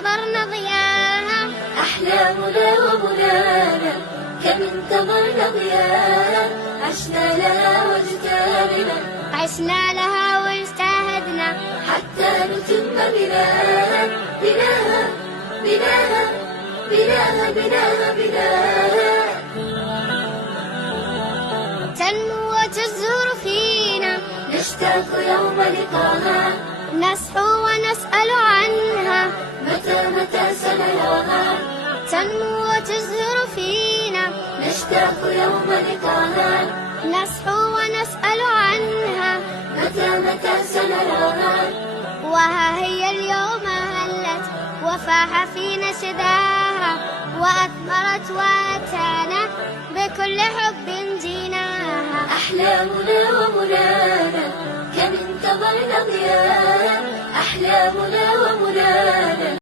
انتظرنا ضياها. أحلامنا ومنانا كم انتظرنا ضياها، عشنا لها واجتهدنا، عشنا لها واجتهدنا حتى نتم بناها بناها بناها بناها بناها بناها. تنمو وتزهر فينا، نشتاق يوم لقاها، نصحو ونسأل عنها، متى سنراها. تنمو وتزهر فينا، نشتاق يوم لقاها، نصحو ونسأل عنها، متى سنراها. وها هي اليوم هلت وفاح فينا شداها، وأثمرت وأتانا بكل حب جيناها. أحلامنا ومنانا كم انتظرنا ضياها، أحلامنا ومنانا